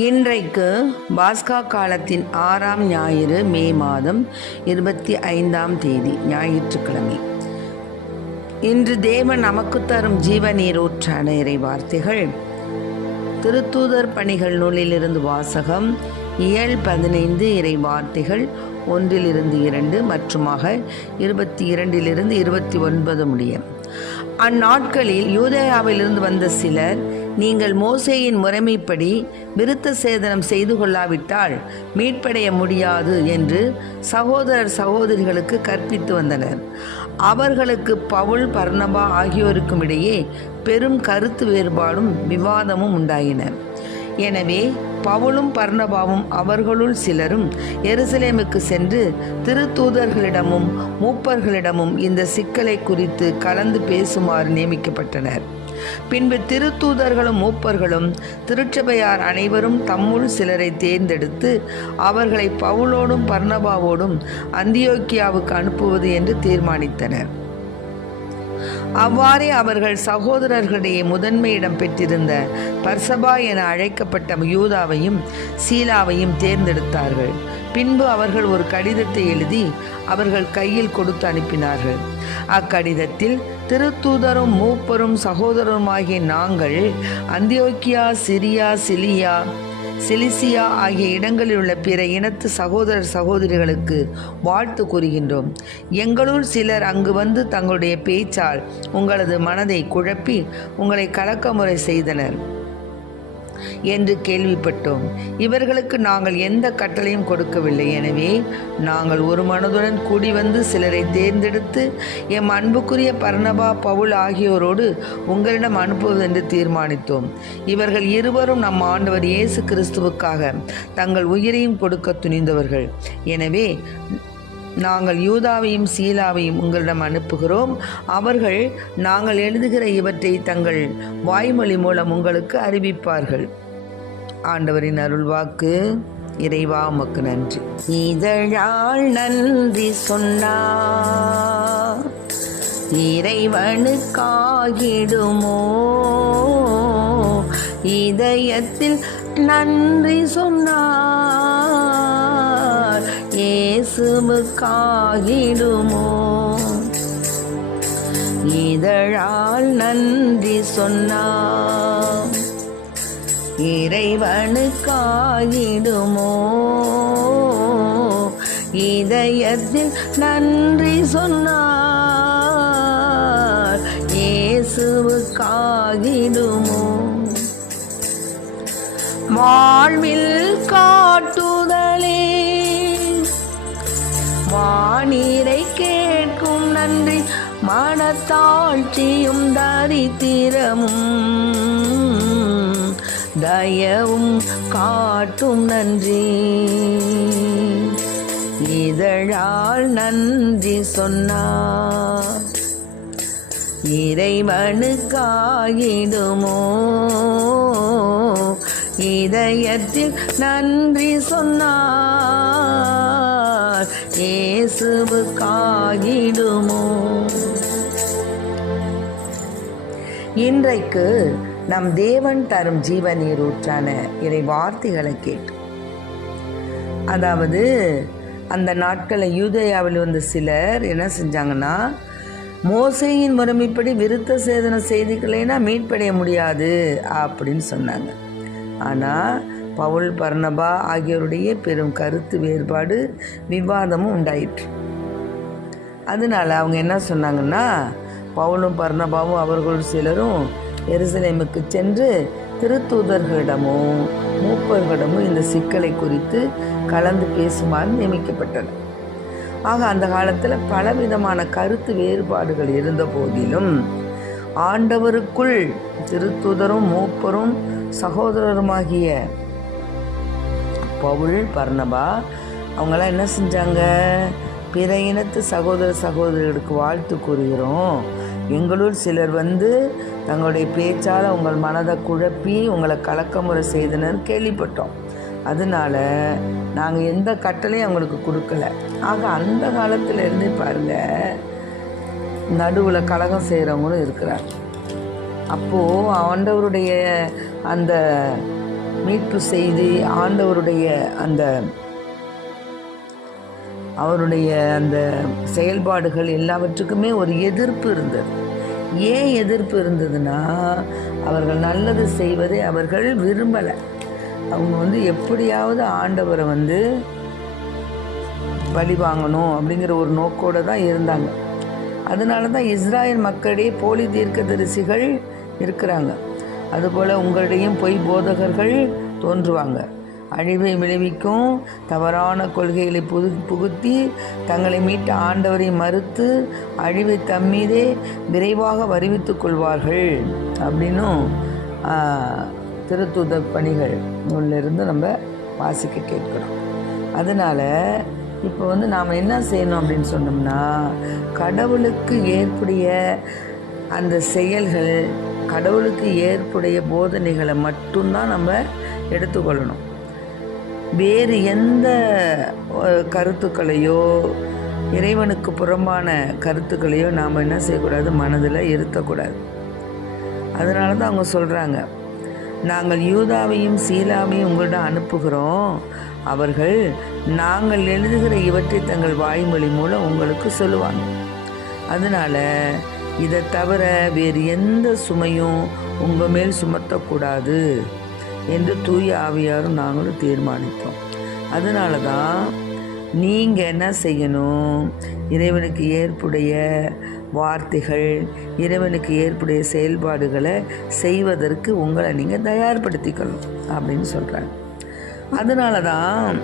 இன்றைக்கு பாஸ்கா காலத்தின் 6ஆம் ஞாயிறு, மே மாதம் 25ஆம் தேதி, ஞாயிற்றுக்கிழமை. இன்று தேவன் நமக்கு தரும் ஜீவ நீரூற்றான இறை வார்த்தைகள். திருத்தூதர் பணிகள் நூலிலிருந்து வாசகம். இயல் 15 இறை வார்த்தைகள் 1-2 மற்றுமாக 22 29 முடிய. அந்நாட்களில் யூதேயாவிலிருந்து வந்த சிலர், நீங்கள் மோசேயின் முறைமைப்படி விருத்த சேதனம் செய்து கொள்ளாவிட்டால் மீட்படைய முடியாது என்று சகோதரர் சகோதரிகளுக்கு கற்பித்து வந்தனர். அவர்களுக்கு பவுல், பர்னபா ஆகியோருக்கும் இடையே பெரும் கருத்து வேறுபாடும் விவாதமும் உண்டாயின. எனவே பவுலும் பர்னபாவும் அவர்களுள் சிலரும் எருசலேமுக்கு சென்று திருத்தூதர்களிடமும் மூப்பர்களிடமும் இந்த சிக்கலை குறித்து கலந்து பேசுமாறு நியமிக்கப்பட்டனர். பின்பு திருத்தூதர்களும் மூப்பர்களும் திருச்சபையார் அனைவரும் தம்முள் சிலரை தேர்ந்தெடுத்து அவர்களை பவுலோடும் பர்னபாவோடும் அந்தியோக்கியாவுக்கு அனுப்புவது என்று தீர்மானித்தனர். அவ்வாறே அவர்கள் சகோதரர்களிடையே முதன்மையிடம் பெற்றிருந்த பர்சபா என அழைக்கப்பட்ட யூதாவையும் சீலாவையும் தேர்ந்தெடுத்தார்கள். பின்பு அவர்கள் ஒரு கடிதத்தை எழுதி அவர்கள் கையில் கொடுத்து அனுப்பினார்கள். அக்கடிதத்தில், திருத்தூதரும் மூப்பரும் சகோதரருமாகிய நாங்கள் அந்தியோக்கியா, சிரியா, சிலிசியா ஆகிய இடங்களில் உள்ள பிற இனத்து சகோதரர் சகோதரிகளுக்கு வாழ்த்து கூறுகின்றோம். எங்களுள் சிலர் அங்கு வந்து தங்களுடைய பேச்சால் உங்களது மனதை குழப்பி உங்களை கலக்கமுறை செய்தனர் என்று கேள்விப்பட்டோம். இவர்களுக்கு நாங்கள் எந்த கட்டளையும் கொடுக்கவில்லை. எனவே நாங்கள் ஒரு மனதுடன் கூடி வந்து சிலரை தேர்ந்தெடுத்து எம் அன்புக்குரிய பர்னபா, பவுல் ஆகியோரோடு உங்களிடம் அனுப்புவதென்று தீர்மானித்தோம். இவர்கள் இருவரும் நம் ஆண்டவர் இயேசு கிறிஸ்துவுக்காக தங்கள் உயிரையும் கொடுக்க துணிந்தவர்கள். எனவே நாங்கள் யூதாவையும் சீலாவையும் உங்களிடம் அனுப்புகிறோம். அவர்கள் நாங்கள் எழுதுகிற இவற்றை தங்கள் வாய்மொழி மூலம் உங்களுக்கு அறிவிப்பார்கள். ஆண்டவரின் அருள்வாக்கு. இறைவா, உமக்கு நன்றி. இதழால் நன்றி சொன்னார் இறைவனுக்காகிடுமோ, இதயத்தில் நன்றி சொன்னார் இயேசுவுக்காகிடுமோ. இதழால் நன்றி சொன்னார் இறைவனுக்காகிடுமோ, இதயத்தில் நன்றி சொன்னார் இயேசுவுக்காகிடுமோ. வாழ்வில் காட்டுதலே வானீரை கேட்கும் நன்றி, மனத்தாழ்ச்சியும் தரித்திரமும் தயவும் காட்டும் நன்றி. இதழால் நன்றி சொன்னார் இறைவனுக்காகிடுமோ, இதயத்தில் நன்றி சொன்னார் இயேசுவுக்காகிடுமோ. இன்றைக்கு நம் தேவன் தரும் ஜீவ நீரூற்றான இறை வார்த்தைகளை கேட்டு, அதாவது அந்த நாட்களில் யூதேயாவில் வந்த சிலர் என்ன செஞ்சாங்கன்னா, மோசேயின் முறைமைப்படி விருத்த சேதனம் செய்திக்கலைன்னா மீட்படைய முடியாது அப்படின்னு சொன்னாங்க. ஆனால் பவுல், பர்னபா ஆகியோருடைய பெரும் கருத்து வேறுபாடு விவாதமும் உண்டாயிற்று. அதனால அவங்க என்ன சொன்னாங்கன்னா, பவுலும் பர்னபாவும் அவர்கள் சிலரும் எருசலேமுக்கு சென்று திருத்தூதர்களிடமும் மூப்பர்களிடமும் இந்த சிக்கலை குறித்து கலந்து பேசுமாறு நியமிக்கப்பட்டனர். ஆக அந்த காலத்தில் பலவிதமான கருத்து வேறுபாடுகள் இருந்த போதிலும் ஆண்டவருக்குள் திருத்தூதரும் மூப்பரும் சகோதரருமாகிய பவுல், பர்னபா அவங்களாம் என்ன செஞ்சாங்க, பிற இனத்து சகோதர சகோதரிகளுக்கு வாழ்த்து கூறுகிறோம். எங்களுள் சிலர் வந்து தங்களுடைய பேச்சால் உங்கள் மனதை குழப்பி உங்களை கலக்கமுறை செய்தனர் கேள்விப்பட்டோம். அதனால நாங்கள் எந்த கட்டளையும் அவங்களுக்கு கொடுக்கல. ஆக அந்த காலத்தில் இருந்து பாருங்கள், நடுவில் கலகம் செய்கிறவங்களும் இருக்கிறார். அப்போது ஆண்டவருடைய அந்த மீட்பு செய்தி அவருடைய அந்த செயல்பாடுகள் எல்லாவற்றுக்குமே ஒரு எதிர்ப்பு இருந்தது. ஏன் எதிர்ப்பு இருந்ததுன்னா, அவர்கள் நல்லது செய்வதை அவர்கள் விரும்பலை. அவங்க எப்படியாவது ஆண்டவரை பலி வாங்கணும் அப்படிங்கிற ஒரு நோக்கோடு தான் இருந்தாங்க. அதனால தான் இஸ்ராயல் மக்களிடையே போலி தீர்க்கதரிசிகள் இருக்கிறாங்க. அதுபோல் உங்களிடையும் பொய் போதகர்கள் தோன்றுவாங்க. அழிவை விளைவிக்கும் தவறான கொள்கைகளை புகுத்தி தங்களை மீட்ட ஆண்டவரை மறுத்து அழிவை தம்மீதே விரைவாக வருவித்து கொள்வார்கள் அப்படின்னும் திருத்தூத பணிகள் நூலிலிருந்து நம்ம வாசிக்க கேட்கிறோம். அதனால் இப்போ நாம் என்ன செய்யணும் அப்படின்னு சொன்னோம்னா, கடவுளுக்கு ஏற்புடைய அந்த செயல்கள், கடவுளுக்கு ஏற்புடைய போதனைகளை மட்டும்தான் நம்ம எடுத்துக்கொள்ளணும். வேறு எந்த கருத்துக்களையோ இறைவனுக்கு புறம்பான கருத்துக்களையோ நாம் என்ன செய்யக்கூடாது, மனதில் இருத்தக்கூடாது. அதனால தான் அவங்க சொல்கிறாங்க, நாங்கள் யூதாவையும் சீலாவையும் உங்களிடம் அனுப்புகிறோம். அவர்கள் நாங்கள் எழுதுகிற இவற்றை தங்கள் வாய்மொழி மூலம் உங்களுக்கு சொல்லுவாங்க. அதனால் இதை தவிர வேறு எந்த சுமையும் உங்கள் மேல் சுமத்தக்கூடாது என்று தூய ஆவியாரும் நாங்களும் தீர்மானித்தோம். அதனால தான் நீங்கள் என்ன செய்யணும், இறைவனுக்கு ஏற்புடைய வார்த்தைகள், இறைவனுக்கு ஏற்புடைய செயல்பாடுகளை செய்வதற்கு உங்களை நீங்கள் தயார்படுத்திக்கணும் அப்படின்னு சொல்கிறாங்க. அதனால தான்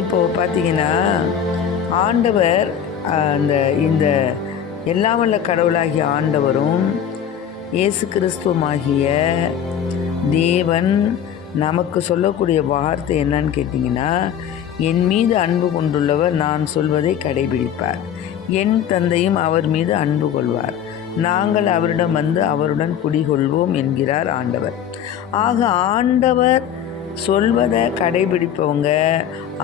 இப்போது பார்த்தீங்கன்னா, ஆண்டவர் இந்த எல்லாம் வல்ல கடவுளாகிய ஆண்டவரும் இயேசு கிறிஸ்துவமாகிய தேவன் நமக்கு சொல்லக்கூடிய வார்த்தை என்னன்னு கேட்டிங்கன்னா, என் மீது அன்பு கொண்டுள்ளவர் நான் சொல்வதை கடைபிடிப்பார், என் தந்தையும் அவர் மீது அன்பு கொள்வார், நாங்கள் அவரிடம் அவருடன் குடிகொள்வோம் என்கிறார் ஆண்டவர். ஆக ஆண்டவர் சொல்வதை கடைபிடிப்பவங்க,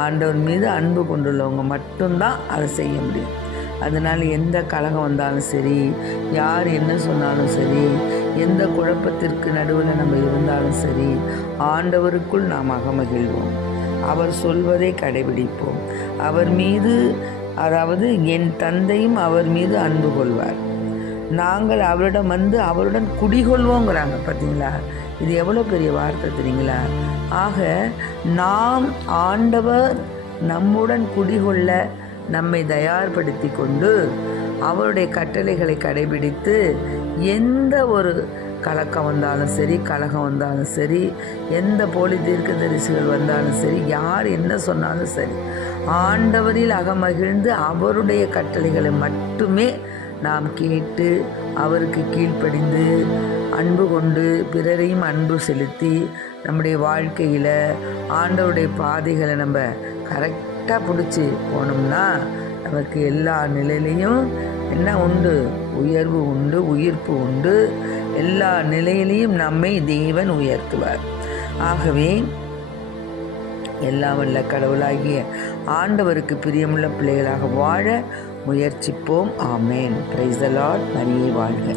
ஆண்டவர் மீது அன்பு கொண்டுள்ளவங்க மட்டும்தான் அதை செய்ய முடியும். அதனால் எந்த கலகம் வந்தாலும் சரி, யார் என்ன சொன்னாலும் சரி, எந்த குழப்பத்திற்கு நடுவில் நம்ம இருந்தாலும் சரி, ஆண்டவருக்குள் நாம் அகமகிழ்வோம், அவர் சொல்வதை கடைபிடிப்போம். அவர் மீது, அதாவது என் தந்தையும் அவர் மீது அன்பு கொள்வார், நாங்கள் அவரிடம் அவருடன் குடிகொள்வோங்கிறாங்க. பார்த்தீங்களா, இது எவ்வளோ பெரிய வார்த்தை தெரியுங்களா? ஆக நாம் ஆண்டவர் நம்முடன் குடிகொள்ள நம்மை தயார்படுத்தி கொண்டு அவருடைய கட்டளைகளை கடைபிடித்து, எந்த ஒரு கலக்கம் வந்தாலும் சரி, கலகம் வந்தாலும் சரி, எந்த போலி தீர்க்கதரிசிகள் வந்தாலும் சரி, யார் என்ன சொன்னாலும் சரி, ஆண்டவரில் அகமகிழ்ந்து அவருடைய கட்டளைகளை மட்டுமே நாம் கேட்டு அவருக்கு கீழ்ப்படிந்து அன்பு கொண்டு பிறரையும் அன்பு செலுத்தி நம்முடைய வாழ்க்கையில் ஆண்டவருடைய பாதைகளை நம்ம கரெக்டாக பிடிச்சி போனோம்னா நமக்கு எல்லா நிலையிலையும் என்ன உண்டு, உயர்வு உண்டு, உயிர்ப்பு உண்டு. எல்லா நிலையிலையும் நம்மை தேவன் உயர்த்துவார். ஆகவே எல்லாம் வல்ல கடவுளாகிய ஆண்டவருக்கு பிரியமுள்ள பிள்ளைகளாக வாழ முயற்சிப்போம். ஆமேன். Praise the lord. மரியே வாழ்க.